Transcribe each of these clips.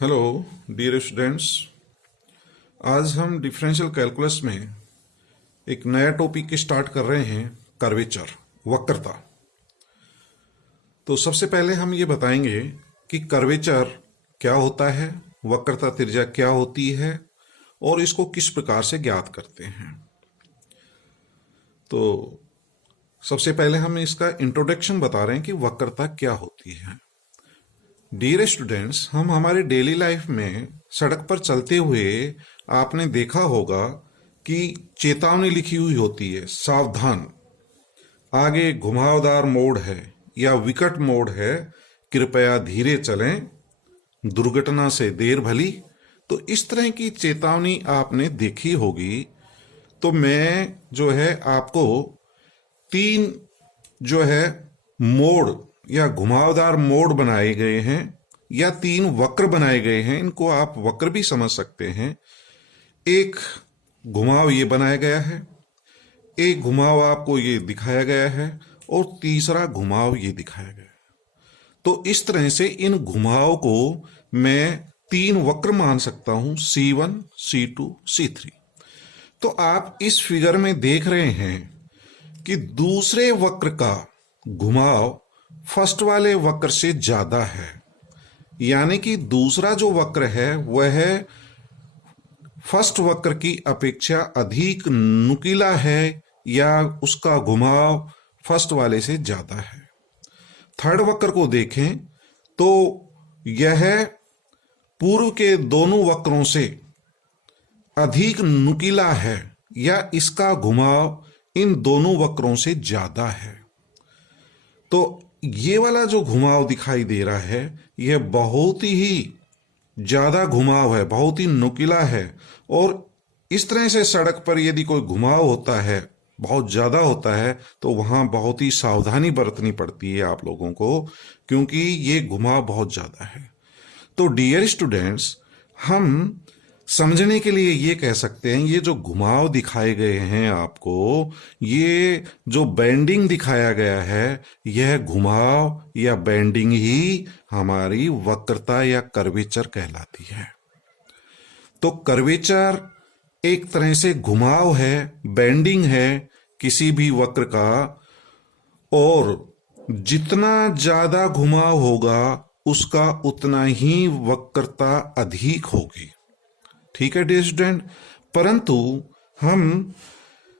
Hello dear students. आज हम differential calculus में एक नया टॉपिक स्टार्ट कर रहे हैं, कर्वेचर, वक्रता। तो सबसे पहले हम ये बताएंगे कि कर्वेचर क्या होता है, वक्रता त्रिज्या क्या होती है और इसको किस प्रकार से ज्ञात करते हैं। तो सबसे पहले हम इसका इंट्रोडक्शन बता रहे हैं कि वक्रता क्या होती है। डियर स्टूडेंट्स, हम हमारे डेली लाइफ में सड़क पर चलते हुए आपने देखा होगा कि चेतावनी लिखी हुई होती है, सावधान, आगे घुमावदार मोड़ है या विकट मोड़ है, कृपया धीरे चलें, दुर्घटना से देर भली। तो इस तरह की चेतावनी आपने देखी होगी। तो मैं जो है आपको तीन जो है मोड़ या घुमावदार मोड़ बनाए गए हैं या तीन वक्र बनाए गए हैं, इनको आप वक्र भी समझ सकते हैं। एक घुमाव ये बनाया गया है, एक घुमाव आपको ये दिखाया गया है और तीसरा घुमाव ये दिखाया गया है। तो इस तरह से इन घुमाव को मैं तीन वक्र मान सकता हूं, C1, C2, C3। तो आप इस फिगर में देख रहे हैं कि दूसरे वक्र का घुमाव फर्स्ट वाले वक्र से ज्यादा है, यानी कि दूसरा जो वक्र है वह फर्स्ट वक्र की अपेक्षा अधिक नुकीला है या उसका घुमाव फर्स्ट वाले से ज्यादा है। थर्ड वक्र को देखें तो यह पूर्व के दोनों वक्रों से अधिक नुकीला है या इसका घुमाव इन दोनों वक्रों से ज्यादा है। तो ये वाला जो घुमाव दिखाई दे रहा है यह बहुत ही ज्यादा घुमाव है, बहुत ही नुकीला है। और इस तरह से सड़क पर यदि कोई घुमाव होता है, बहुत ज्यादा होता है, तो वहां बहुत ही सावधानी बरतनी पड़ती है आप लोगों को, क्योंकि ये घुमाव बहुत ज्यादा है। तो डियर स्टूडेंट्स, हम समझने के लिए ये कह सकते हैं, ये जो घुमाव दिखाए गए हैं आपको, ये जो बेंडिंग दिखाया गया है, यह घुमाव या बेंडिंग ही हमारी वक्रता या कर्वेचर कहलाती है। तो कर्वेचर एक तरह से घुमाव है, बेंडिंग है किसी भी वक्र का, और जितना ज्यादा घुमाव होगा उसका उतना ही वक्रता अधिक होगी। ठीक है डियर स्टूडेंट, परंतु हम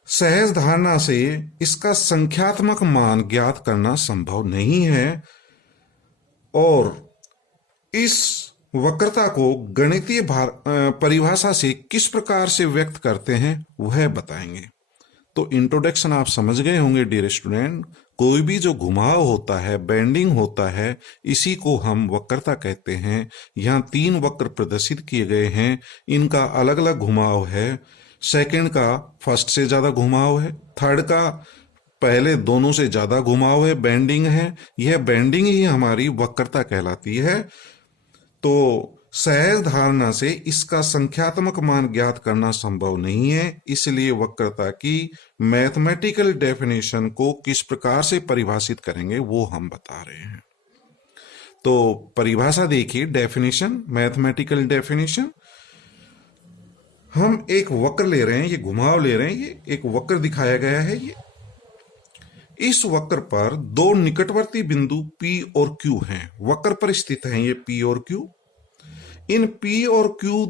सहज धारणा से इसका संख्यात्मक मान ज्ञात करना संभव नहीं है और इस वक्रता को गणितीय परिभाषा से किस प्रकार से व्यक्त करते हैं वह बताएंगे। तो इंट्रोडक्शन आप समझ गए होंगे डियर स्टूडेंट। कोई भी जो घुमाव होता है, बेंडिंग होता है, इसी को हम वक्रता कहते हैं। यहाँ तीन वक्र प्रदर्शित किए गए हैं, इनका अलग अलग घुमाव है। सेकंड का फर्स्ट से ज्यादा घुमाव है, थर्ड का पहले दोनों से ज्यादा घुमाव है, बेंडिंग है। यह बेंडिंग ही हमारी वक्रता कहलाती है। तो सहज धारणा से इसका संख्यात्मक मान ज्ञात करना संभव नहीं है, इसलिए वक्रता की मैथमेटिकल डेफिनेशन को किस प्रकार से परिभाषित करेंगे वो हम बता रहे हैं। तो परिभाषा देखिए, डेफिनेशन, मैथमेटिकल डेफिनेशन। हम एक वक्र ले रहे हैं, ये घुमाव ले रहे हैं, ये एक वक्र दिखाया गया है। ये इस वक्र पर दो निकटवर्ती बिंदु P और Q हैं, वक्र पर स्थित हैं ये P और Q। इन P और Q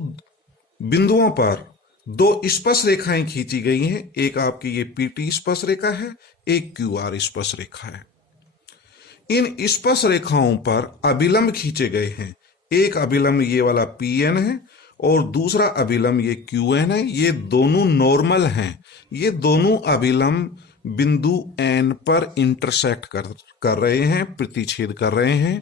बिंदुओं पर दो स्पर्श रेखाएं खींची गई हैं, एक आपकी ये PT स्पर्श रेखा है, एक QR स्पर्श रेखा है। इन स्पर्श रेखाओं पर अभिलंब खींचे गए हैं, एक अभिलंब ये वाला PN है और दूसरा अभिलंब ये QN है। ये दोनों नॉर्मल हैं, ये दोनों अभिलंब बिंदु N पर इंटरसेक्ट कर रहे हैं, प्रतिच्छेद कर रहे हैं।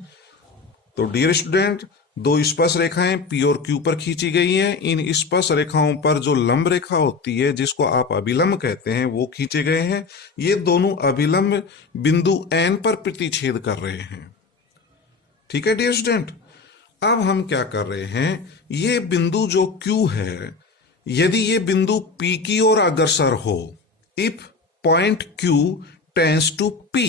तो डियर स्टूडेंट, दो स्पर्श रेखाएं P और Q पर खींची गई हैं। इन स्पर्श रेखाओं पर जो लंब रेखा होती है, जिसको आप अभिलंब कहते हैं, वो खींचे गए हैं। ये दोनों अभिलंब बिंदु N पर प्रतिच्छेद कर रहे हैं। ठीक है डियर स्टूडेंट, अब हम क्या कर रहे हैं, ये बिंदु जो Q है, यदि ये बिंदु P की ओर अग्रसर हो, if point Q tends to P,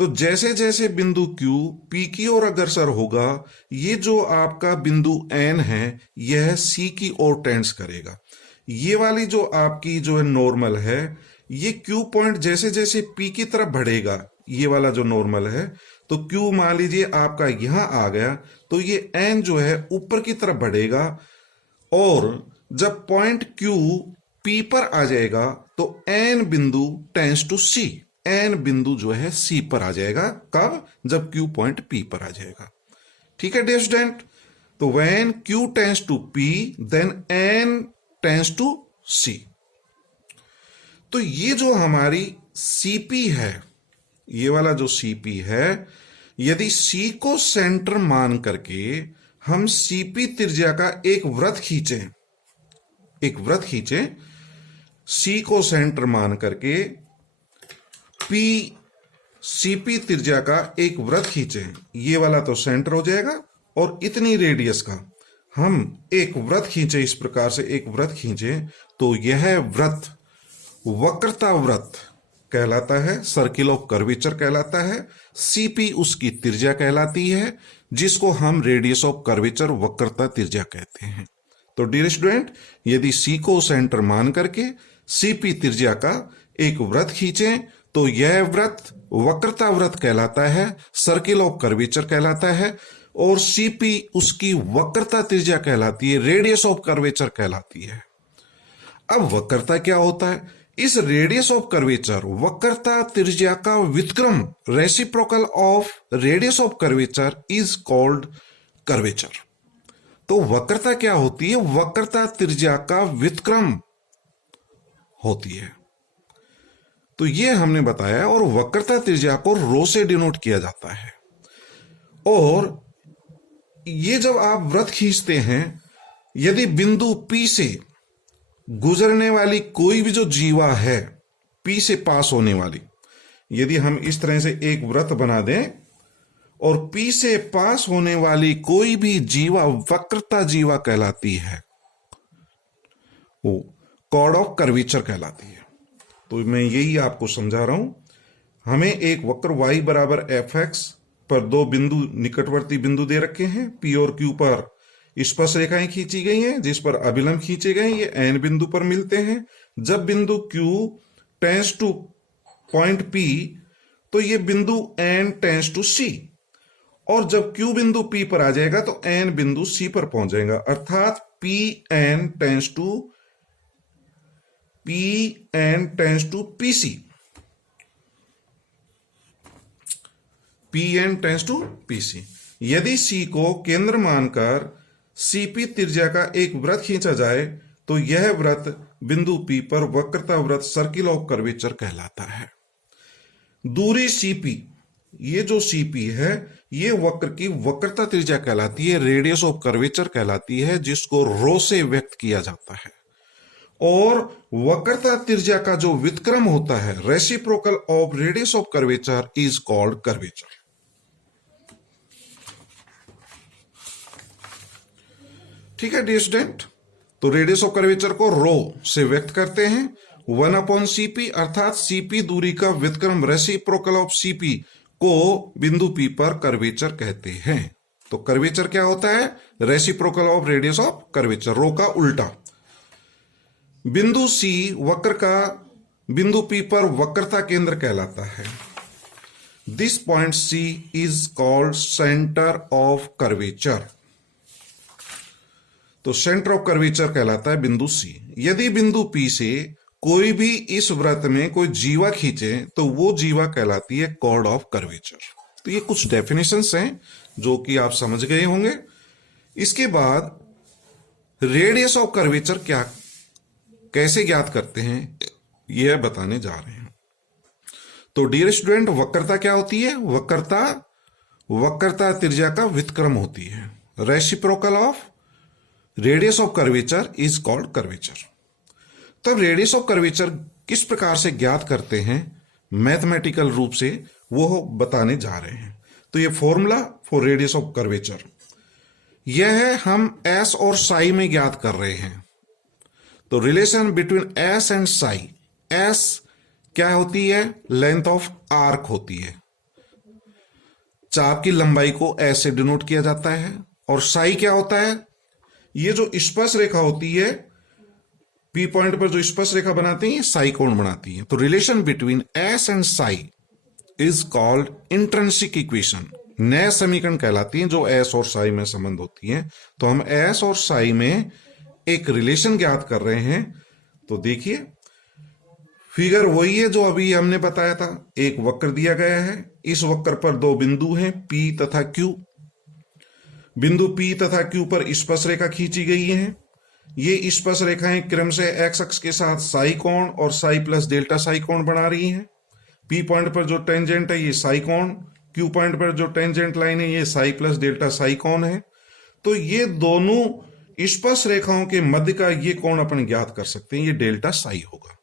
तो जैसे जैसे बिंदु Q P की ओर अग्रसर होगा, ये जो आपका बिंदु N है यह C की ओर टेंड्स करेगा। ये वाली जो आपकी जो है नॉर्मल है, ये Q पॉइंट जैसे जैसे P की तरफ बढ़ेगा, ये वाला जो नॉर्मल है, तो Q मान लीजिए आपका यहां आ गया, तो ये N जो है ऊपर की तरफ बढ़ेगा, और जब पॉइंट Q P पर आ जाएगा तो N बिंदु टेंड्स टू C, N बिंदु जो है C पर आ जाएगा। कब? जब Q पॉइंट P पर आ जाएगा। ठीक है डियर स्टूडेंट, तो when Q tends to P then N tends to C। तो ये जो हमारी CP है, ये वाला जो CP है, यदि C को सेंटर मान करके हम CP त्रिज्या का एक वृत्त खींचे, C को सेंटर मान करके CP त्रिज्या का एक वृत्त खींचे, ये वाला तो सेंटर हो जाएगा, और इतनी रेडियस का हम एक वृत्त खींचे, इस प्रकार से एक वृत्त खींचे, तो यह वृत्त वक्रता वृत्त कहलाता है, सर्किल ऑफ कर्वेचर कहलाता है। CP उसकी त्रिज्या कहलाती है, जिसको हम रेडियस ऑफ कर्वेचर वक्रता त्रिज्या कहते हैं। तो डियर स्टूडेंट, यदि C को सेंटर मान करके CP त्रिज्या का एक वृत्त खींचे, तो यह वृत्त वक्रता वृत्त कहलाता है, सर्किल ऑफ कर्वेचर कहलाता है, और CP उसकी वक्रता त्रिज्या कहलाती है, रेडियस ऑफ कर्वेचर कहलाती है। अब वक्रता क्या होता है? इस रेडियस ऑफ कर्वेचर, वक्रता त्रिज्या का व्युत्क्रम, reciprocal of radius of curvature is called curvature. तो वक्रता क्या होती है? वक्रता त्रिज्या का व्युत्क्रम होती है। तो ये हमने बताया, और वक्रता त्रिज्या को रो से डिनोट किया जाता है। और ये जब आप वृत्त खींचते हैं, यदि बिंदु P से गुजरने वाली कोई भी जो जीवा है, P से पास होने वाली, यदि हम इस तरह से एक वृत्त बना दें और P से पास होने वाली कोई भी जीवा वक्रता जीवा कहलाती है, वो कॉर्ड ऑफ कर्वेचर कहलाती है। तो मैं यही आपको समझा रहा हूं। हमें एक वक्र y बराबर fx पर दो बिंदु, निकटवर्ती बिंदु दे रखे हैं, P और Q पर स्पर्श रेखाएं खींची गई हैं, जिस पर अभिलंब खींचे गए, ये N बिंदु पर मिलते हैं। जब बिंदु Q tends two point P, तो ये बिंदु N टेंड्स टू C, और जब Q बिंदु P पर आ जाएगा तो N बिंदु C पर पहुंच जाएगा, अर्थात PN tends to PC, PN tends to PC। यदि C को केंद्र मानकर CP त्रिज्या का एक वृत्त खींचा जाए, तो यह वृत्त बिंदु P पर वक्रता वृत्त, सर्किल ऑफ कर्वेचर कहलाता है। दूरी CP, ये जो CP है, ये वक्र की वक्रता त्रिज्या कहलाती है, रेडियस ऑफ कर्वेचर कहलाती है, जिसको रो से व्यक्त किया जाता है। और वक्रता त्रिज्या का जो व्युत्क्रम होता है, reciprocal of radius of curvature is called curvature. ठीक है डियर स्टूडेंट, तो रेडियस ऑफ कर्वेचर को रो से व्यक्त करते हैं, 1/CP, अर्थात CP दूरी का व्युत्क्रम, रेसिप्रोकल ऑफ CP को बिंदु P पर कर्वेचर कहते हैं। तो कर्वेचर क्या होता है? Reciprocal of radius of curvature, rho का उल्टा। बिंदु C वक्र का बिंदु P पर वक्रता केंद्र कहलाता है। This point C is called centre of curvature. तो सेंटर ऑफ कर्वेचर कहलाता है बिंदु C। यदि बिंदु P से कोई भी इस वृत्त में कोई जीवा खींचे, तो वो जीवा कहलाती है कॉर्ड ऑफ कर्वेचर। तो ये कुछ डेफिनेशंस हैं जो कि आप समझ गए होंगे। इसके बाद रेडियस ऑफ कर्वेचर कैसे ज्ञात करते हैं, यह बताने जा रहे हैं। तो डियर स्टूडेंट, वक्रता क्या होती है? वक्रता त्रिज्या का व्युत्क्रम होती है। Reciprocal of radius of curvature is called curvature. तब रेडियस ऑफ कर्वेचर किस प्रकार से ज्ञात करते हैं मैथमेटिकल रूप से, वो बताने जा रहे हैं। तो ये formula for radius of curvature, यह है हम S और साई में ज्ञात कर रहे हैं। तो relation between S and Sai, S क्या होती है? लेंथ ऑफ आर्क होती है। चाप की लंबाई को एस से डिनोट किया जाता है। और साई क्या होता है? ये जो स्पर्श रेखा होती है, पी पॉइंट पर जो स्पर्श रेखा बनाती है, ये साई कोण बनाती है। तो relation between S and Sai is called intrinsic equation, नए समीकरण कहलाती हैं जो एस और साई में संबंध होती हैं। तो हम एस और साई में एक रिलेशन ज्ञात कर रहे हैं। तो देखिए फिगर वही है जो अभी हमने बताया था। एक वक्र दिया गया है, इस वक्र पर दो बिंदु हैं पी तथा क्यू। बिंदु पी तथा क्यू पर स्पर्श रेखा खींची गई है। ये स्पर्श रेखाएं क्रम से एक्स अक्ष के साथ साई कोण और साई प्लस डेल्टा साई कोण बना रही हैं। पी पॉइंट पर जो टेंजेंट है ये साई कोण, क्यू पॉइंट पर जो टेंजेंट लाइन है ये साई प्लस डेल्टा साई कोण है। तो ये दोनों स्पर्श रेखाओं के मध्य का ये कोण अपन ज्ञात कर सकते हैं, ये डेल्टा साई होगा।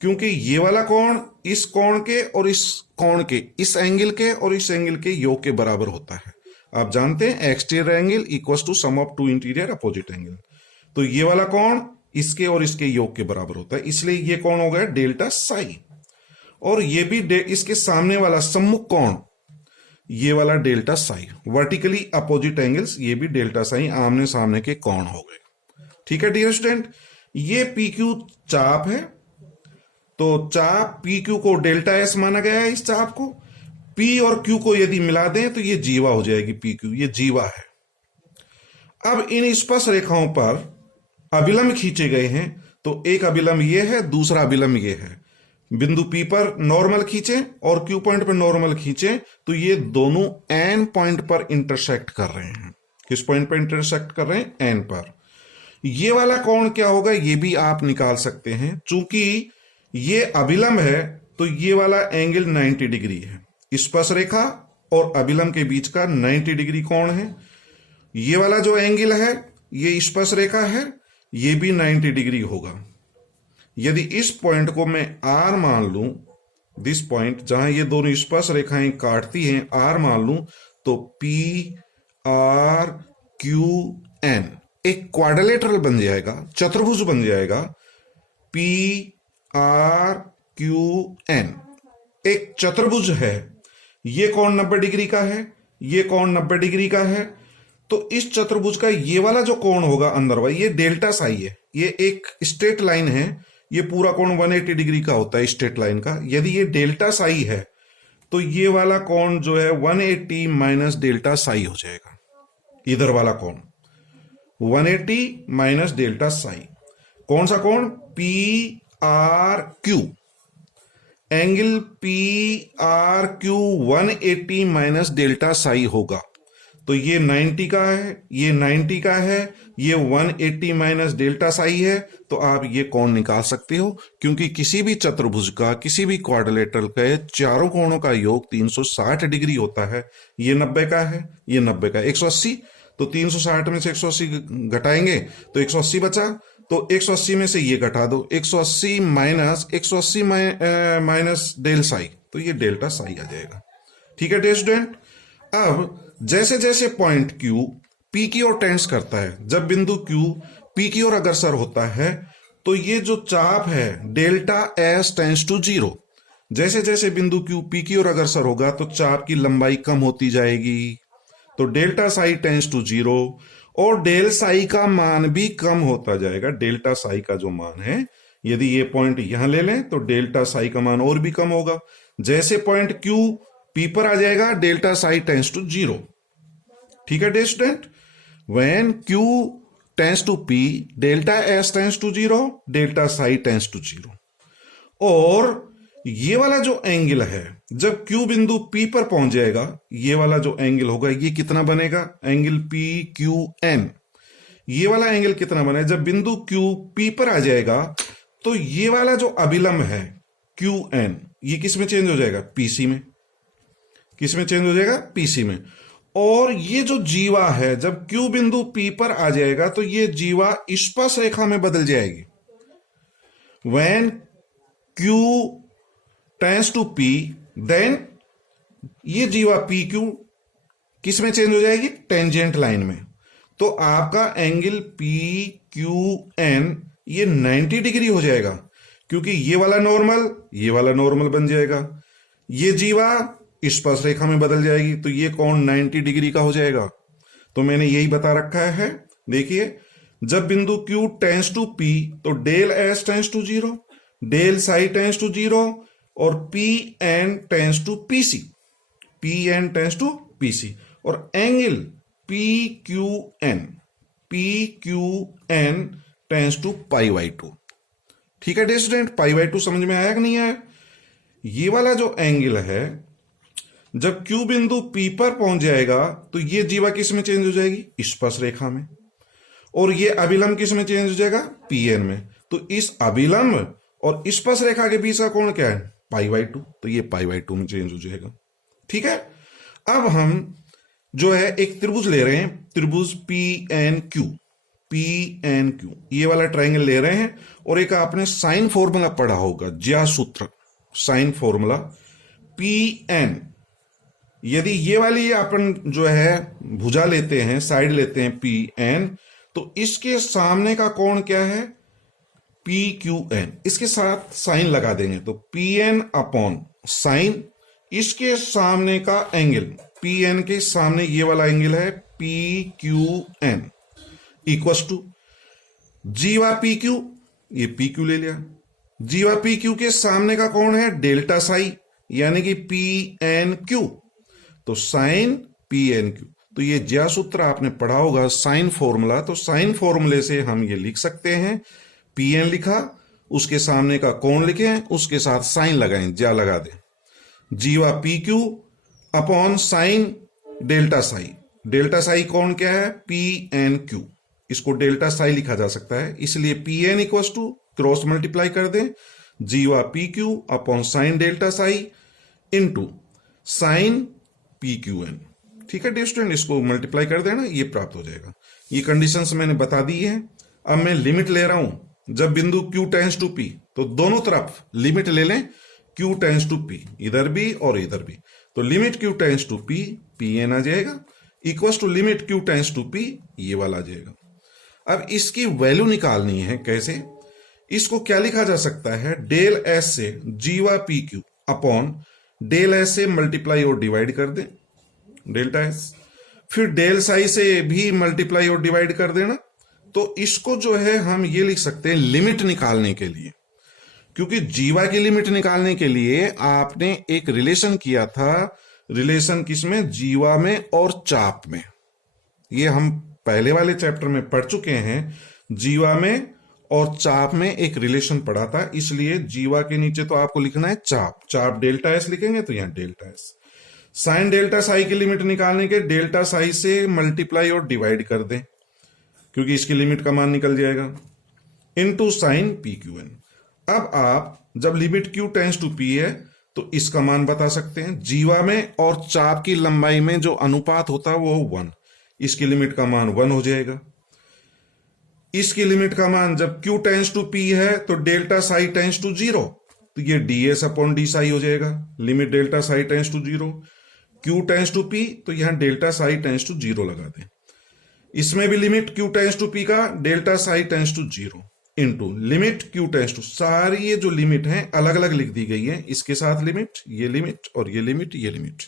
क्योंकि ये वाला कोण इस कोण के और इस कोण के, इस एंगल के और इस एंगल के योग के बराबर होता है। आप जानते हैं exterior angle equals to sum of two interior opposite angle. तो ये वाला कोण इसके और इसके योग के बराबर होता है, इसलिए ये कोण हो गया डेल्टा साई। और ये भी इसके सामने वाला सम्मुख कोण, ये वाला delta Sai. Vertically opposite angles, ये भी डेल्टा साई, आमने सामने के कोण हो गए। ठीक है डियर स्टूडेंट, ये पी क्यू चाप है। तो चाप पी क्यू को डेल्टा एस माना गया है। इस चाप को पी और क्यू को यदि मिला दें तो ये जीवा हो जाएगी, पी क्यू ये जीवा है। अब इन स्पर्श रेखाओं पर अभिलंब खींचे गए हैं। तो एक अभिलंब ये है, दूसरा अभिलंब ये है। बिंदु पी पर नॉर्मल खींचे और क्यू पॉइंट पर नॉर्मल खींचे तो ये दोनों एन पॉइंट पर इंटरसेक्ट कर रहे हैं। किस पॉइंट पर इंटरसेक्ट कर रहे हैं? एन पर। ये वाला कोण क्या होगा ये भी आप निकाल सकते हैं। चूंकि ये अभिलंब है तो ये वाला एंगल 90 डिग्री है। स्पर्श रेखा और अभिलंब के बीच का 90 डिग्री कोण है। ये वाला जो एंगल है ये स्पर्श रेखा है, ये भी 90 डिग्री होगा। यदि इस पॉइंट को मैं आर मान लूं, दिस पॉइंट जहां ये दोनों स्पर्श रेखाएं काटती हैं, आर मान लूं, तो पी आर क्यू एन एक क्वाड्रिलेटरल बन जाएगा, चतुर्भुज बन जाएगा। पी आर क्यू एन एक चतुर्भुज है। ये कोण 90 डिग्री का है, ये कोण 90 डिग्री का है। तो इस चतुर्भुज का ये वाला जो कोण होगा अंदर वाला, ये डेल्टा साई है। ये एक स्ट्रेट लाइन है, ये पूरा कोण 180 डिग्री का होता है स्ट्रेट लाइन का। यदि ये डेल्टा साई है तो ये वाला कोण जो है 180 माइनस डेल्टा साई हो जाएगा। इधर वाला कोण 180 माइनस डेल्टा साई। कौन सा कोण? P R Q. Angle P R Q 180 minus delta Sai होगा। तो ये 90 का है, ये 90 का है, ये 180 माइनस डेल्टा साई है। तो आप ये कोण निकाल सकते हो, क्योंकि किसी भी चतुर्भुज का, किसी भी क्वाड्रिलेटरल के चारों कोणों का योग 360 डिग्री होता है। ये 90 का है, ये 90 का है, 180। तो 360 में से 180 घटाएंगे तो 180 बचा। तो 180 में से ये घटा दो, 180 माइनस 180 माइनस डेल साई, तो ये डेल्टा साई आ जाएगा। ठीक है डियर स्टूडेंट। अब जैसे जैसे पॉइंट Q P की ओर टेंड्स करता है, जब बिंदु Q P की ओर अग्रसर होता है तो ये जो चाप है डेल्टा S टेंड्स टू 0। जैसे जैसे बिंदु Q P की ओर अग्रसर होगा तो चाप की लंबाई कम होती जाएगी। तो डेल्टा साई टेंड्स टू 0 और डेल साई का मान भी कम होता जाएगा। डेल्टा साई का जो मान है, यदि ये पॉइंट यहां ले लें तो डेल्टा साई का मान और भी कम होगा। जैसे पॉइंट Q P पर आ जाएगा, डेल्टा साई टेंड्स टू 0। ठीक है dear student. When Q tends to P, delta S tends to 0, delta psi tends to 0। और ये वाला जो एंगल है, जब Q बिंदु P पर पहुंच जाएगा, ये वाला जो एंगल होगा ये कितना बनेगा? Angle PQN। ये वाला एंगल कितना बनेगा? जब बिंदु Q P पर आ जाएगा तो ये वाला जो अभिलंब है QN, ये किस में चेंज हो जाएगा? PC में। किस में चेंज हो जाएगा? PC में। और ये जो जीवा है, जब Q बिंदु P पर आ जाएगा तो ये जीवा स्पर्श रेखा में बदल जाएगी। When Q tends to P, then ये जीवा PQ किस में चेंज हो जाएगी? टेंजेंट लाइन में। तो आपका एंगल PQN ये 90 डिग्री हो जाएगा, क्योंकि ये वाला नॉर्मल, ये वाला नॉर्मल बन जाएगा। ये जीवा स्पर्श रेखा में बदल जाएगी, तो ये कोण 90 डिग्री का हो जाएगा। तो मैंने यही बता रखा है। देखिए, जब बिंदु Q टेंस टू P तो del S tends to 0, del psi tends to 0 और PN tends to PC, PN tends to PC और एंगल PQN टेंस टू π/2। ठीक है डियर स्टूडेंट, π/2 समझ में आया कि नहीं आया? ये वाला जो एंगल है, जब Q बिंदु P पर पहुंच जाएगा तो ये जीवा किस में चेंज हो जाएगी? स्पर्श रेखा में। और ये अभिलंब किस में चेंज हो जाएगा? PN में। तो इस अभिलंब और स्पर्श रेखा के बीच का कोण क्या है? π/2। तो ये π/2 में चेंज हो जाएगा। ठीक है, अब हम जो है एक त्रिभुज ले रहे हैं, त्रिभुज PNQ, ये वाला ट्राइंगल ले रहे हैं। और एक आपने साइन फॉर्मूला पढ़ा होगा, ज्या सूत्र, साइन फॉर्मूला PN। यदि ये वाली अपन जो है भुजा लेते हैं, साइड लेते हैं PN, तो इसके सामने का कोण क्या है? PQN। इसके साथ साइन लगा देंगे तो PN अपॉन साइन, इसके सामने का एंगल, PN के सामने ये वाला एंगल है PQN इक्वस टू जीवा PQ, ये PQ ले लिया, जीवा PQ के सामने का कोण है डेल्टा साई यानी कि PNQ, तो साइन PNQ। तो ये ज्या सूत्र आपने पढ़ा होगा, साइन फॉर्मूला। तो साइन फॉर्मूले से हम ये लिख सकते हैं, PN लिखा, उसके सामने का कोण लिखे, उसके साथ साइन लगाएं, ज्या लगा दें, जीवा PQ upon sine delta Sai. Delta Sai कोण क्या है? PNQ। इसको डेल्टा साई लिखा जा सकता है, इसलिए PN equals to cross multiply कर दें, जीवा PQ upon sine delta psi into sine PQN। ठीक है डियर स्टूडेंट, इसको मल्टीप्लाई कर देना, ये प्राप्त हो जाएगा। ये कंडीशंस मैंने बता दी है। अब मैं लिमिट ले रहा हूं, जब बिंदु Q टेंस टू P, तो दोनों तरफ लिमिट ले लें, Q टेंस टू P, इधर भी और इधर भी। तो limit Q tends to P, PN आ जाएगा, equals to limit Q tends to P, ये वाला आ जाएगा। अब इसकी वैल्यू निकालनी है, कैसे? इसको क्या लिखा जा सकता है? डेल S से जीवा PQ अपॉन डेल S से मल्टीप्लाई और डिवाइड कर दें, डेल्टा S, फिर डेल साई से भी मल्टीप्लाई और डिवाइड कर देना। तो इसको जो है हम ये लिख सकते हैं लिमिट निकालने के लिए, क्योंकि जीवा की लिमिट निकालने के लिए आपने एक रिलेशन किया था, रिलेशन किसमें? जीवा में और चाप में। ये हम पहले वाले चैप्टर में पढ़ चुके हैं, जीवा में और चाप में एक रिलेशन पढ़ा था, इसलिए जीवा के नीचे तो आपको लिखना है चाप, चाप डेल्टा S लिखेंगे तो यहां delta S। Sign delta psi की लिमिट निकालने के डेल्टा साई से मल्टीप्लाई और डिवाइड कर दें, क्योंकि इसकी लिमिट का मान निकल जाएगा, इनटू साइन PQN। अब आप जब limit Q tends to P है तो इसका मान बता सकते हैं। जीवा में और चाप की लंबाई में जो अनुपात होता है वो 1, इसकी लिमिट का मान 1 हो जाएगा। इसकी लिमिट का मान जब Q टेंस टू P है तो डेल्टा साई टेंस टू 0, तो ये ds अपॉन डी साई हो जाएगा। Limit delta psi tends to 0, Q tends to P, तो यहां डेल्टा साई टेंस टू 0 लगा दें। इसमें भी limit Q tends to P का delta psi tends to 0 into limit Q tends to, सारी ये जो लिमिट है अलग अलग लिख दी गई है, इसके साथ लिमिट, ये लिमिट और ये लिमिट, ये लिमिट।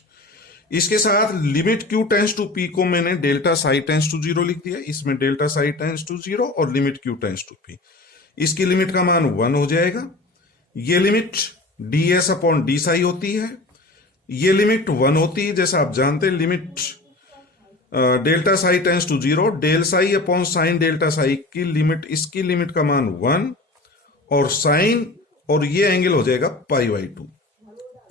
इसके साथ limit Q tends to P को मैंने डेल्टा साई टेंस टू 0 लिख दिया, इसमें डेल्टा साई टेंस टू 0 और limit Q tends to P, इसकी लिमिट का मान 1 हो जाएगा। ये लिमिट ds अपॉन डी साई होती है, ये लिमिट 1 होती है, जैसा आप जानते हैं limit delta psi tends to 0, del psi upon sine delta psi की लिमिट, इसकी लिमिट का मान 1 और साइन, और ये एंगल हो जाएगा π/2,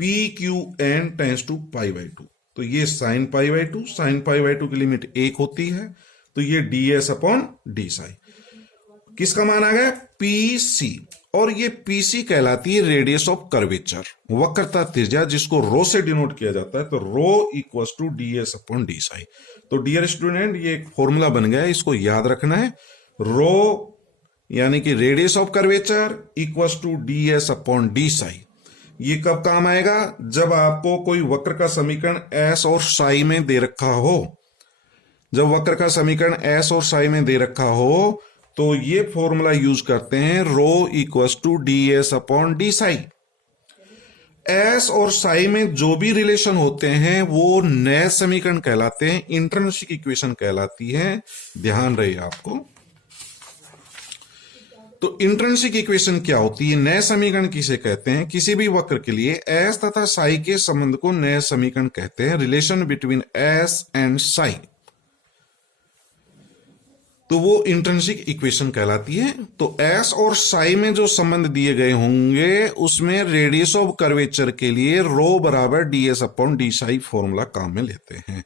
PQN टेंस टू π/2। तो ये साइन π/2, साइन π/2 की लिमिट 1 होती है, तो ये ds अपॉन डी साई, किसका मान आ गया? PC। और ये PC कहलाती है रेडियस ऑफ कर्वेचर, वक्रता त्रिज्या, जिसको रो से डिनोट किया जाता है। तो rho equals to ds upon D psi. तो डियर स्टूडेंट, ये एक फॉर्मूला बन गया है, इसको याद रखना है। रो यानी कि radius of curvature equals to ds upon D psi. ये कब काम आएगा? जब आपको कोई वक्र का समीकरण S और साई में दे रखा हो। जब वक्र का समीकरण S और साई में दे रखा हो तो ये फॉर्मूला यूज करते हैं, rho equals to ds upon D psi. S और साई में जो भी रिलेशन होते हैं वो नए समीकरण कहलाते हैं, इंट्रिंसिक इक्वेशन कहलाती है, ध्यान रहे आपको। तो इंट्रिंसिक इक्वेशन क्या होती है, नए समीकरण किसे कहते हैं? किसी भी वक्र के लिए एस तथा साई के संबंध को नए समीकरण कहते हैं, relation between S and Sai. तो वो इंट्रिंसिक इक्वेशन कहलाती है। तो एस और साई में जो संबंध दिए गए होंगे उसमें रेडियस ऑफ कर्वेचर के लिए रो बराबर ds upon D psi formula काम में लेते हैं।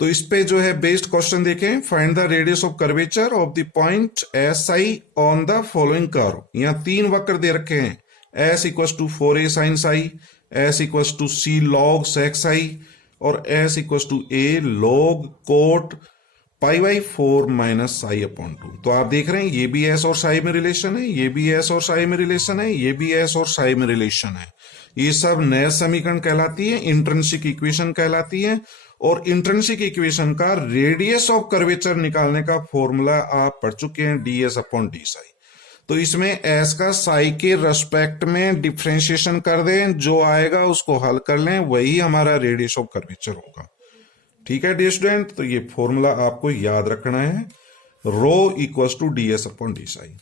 तो इस पे जो है बेस्ड क्वेश्चन देखें, find the radius of curvature of the point S I on the following curve. यहां 3 वक्र दे रखे हैं, S equal to 4a sine psi, S equal to c log sec psi और S equal to a log cot pi by 4 minus psi upon 2। तो आप देख रहे हैं ये भी एस और साई में रिलेशन है, ये भी एस और साई में रिलेशन है, ये भी एस और साई में रिलेशन है। ये सब नए समीकरण कहलाती है, इंट्रिंसिक इक्वेशन कहलाती है। और इंट्रिंसिक इक्वेशन का रेडियस ऑफ कर्वेचर निकालने का फॉर्मूला आप पढ़ चुके हैं, ds अपॉन डी साई। तो इसमें एस का साई के रेस्पेक्ट में डिफ्रेंशिएशन कर दें, जो आएगा उसको हल कर लें, वही हमारा रेडियस ऑफ कर्वेचर होगा। ठीक है डियर स्टूडेंट, तो ये फॉर्मूला आपको याद रखना है, rho equal to ds upon D psi.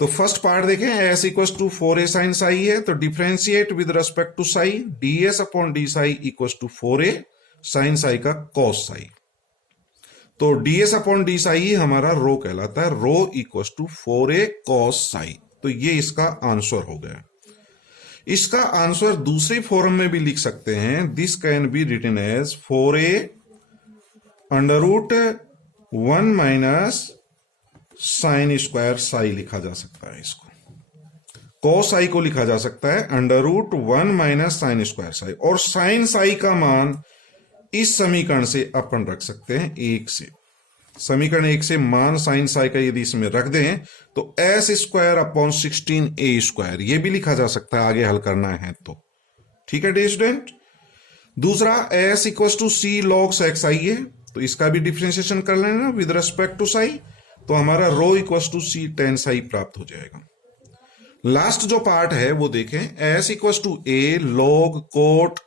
तो फर्स्ट पार्ट देखें, S equal to 4a sine psi है, तो differentiate with respect to psi, ds upon D psi equal to 4a sine psi का कॉस साई। तो ds upon D psi ही हमारा rho कहलाता है, rho equal to 4a cos psi. तो ये इसका आंसर हो गया। इसका आंसर दूसरी फॉर्म में भी लिख सकते हैं, this can be written as 4a under root 1 minus sine square psi लिखा जा सकता है। इसको कॉस साई को लिखा जा सकता है under root 1 minus sine square psi, और साइन साई का मान इस समीकरण से अपन रख सकते हैं 1 से। समीकरण 1 से मान साइन साई का यदि इसमें रख दें तो S square upon 16a square, ये भी लिखा जा सकता है आगे हल करना है तो। ठीक है डियर स्टूडेंट। दूसरा S equal to c log sec psi है, तो इसका भी डिफरेंशिएशन कर लेना विद रेस्पेक्ट टू साई, तो हमारा rho equal to c tan psi प्राप्त हो जाएगा। लास्ट जो पार्ट है वो देखें, S equal to a log cot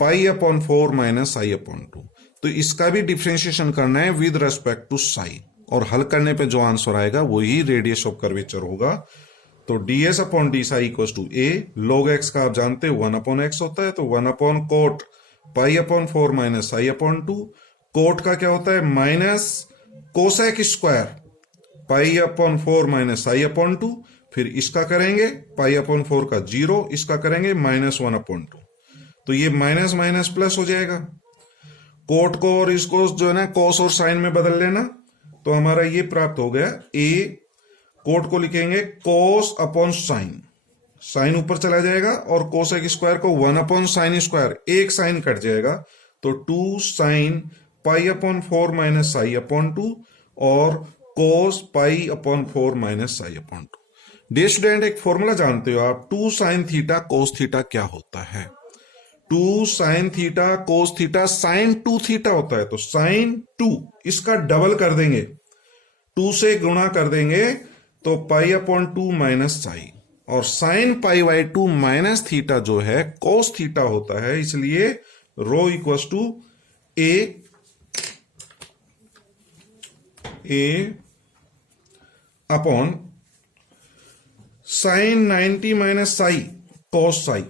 pi upon 4 minus psi upon 2, तो इसका भी डिफरेंशिएशन करना है विद रेस्पेक्ट टू साई, और हल करने पे जो आंसर आएगा वही रेडियस ऑफ कर्वेचर होगा। तो ds upon D psi equal to a log x का आप जानते हैं 1 अपॉन x होता है, तो 1 upon cot pi upon 4 minus psi upon 2। Cot का क्या होता है minus cosec square pi upon 4 minus psi upon 2, फिर इसका करेंगे पाई अपॉन 4 का 0, इसका करेंगे माइनस 1 अपॉन 2, तो ये माइनस माइनस प्लस हो जाएगा। कोट को और इसको जो है ना कॉस और साइन में बदल लेना, तो हमारा ये प्राप्त हो गया a, कोट को लिखेंगे कॉस अपॉन साइन, साइन ऊपर चला जाएगा, और कोसेक स्क्वायर को 1 अपॉन साइन स्क्वायर, एक साइन कट जाएगा, तो 2 sine pi upon 4 minus psi upon 2 और cos pi upon 4 minus psi upon 2। Dear student, एक फॉर्मूला जानते हो आप, 2 साइन थीटा कोस थीटा क्या होता है? 2 sine theta cos theta sine 2 theta होता है, तो साइन 2 इसका डबल कर देंगे, 2 से गुणा कर देंगे, तो पाई अपॉन 2 माइनस साई, और sine pi by 2 minus theta जो है कोस थीटा होता है, इसलिए rho equal to A upon sine 90 minus psi cos psi,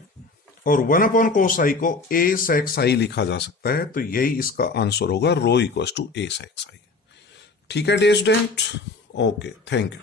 और 1 अपॉन कोस साई को a sec साई लिखा जा सकता है, तो यही इसका आंसर होगा, rho equal to a sec psi. ठीक है dear student, okay, thank you.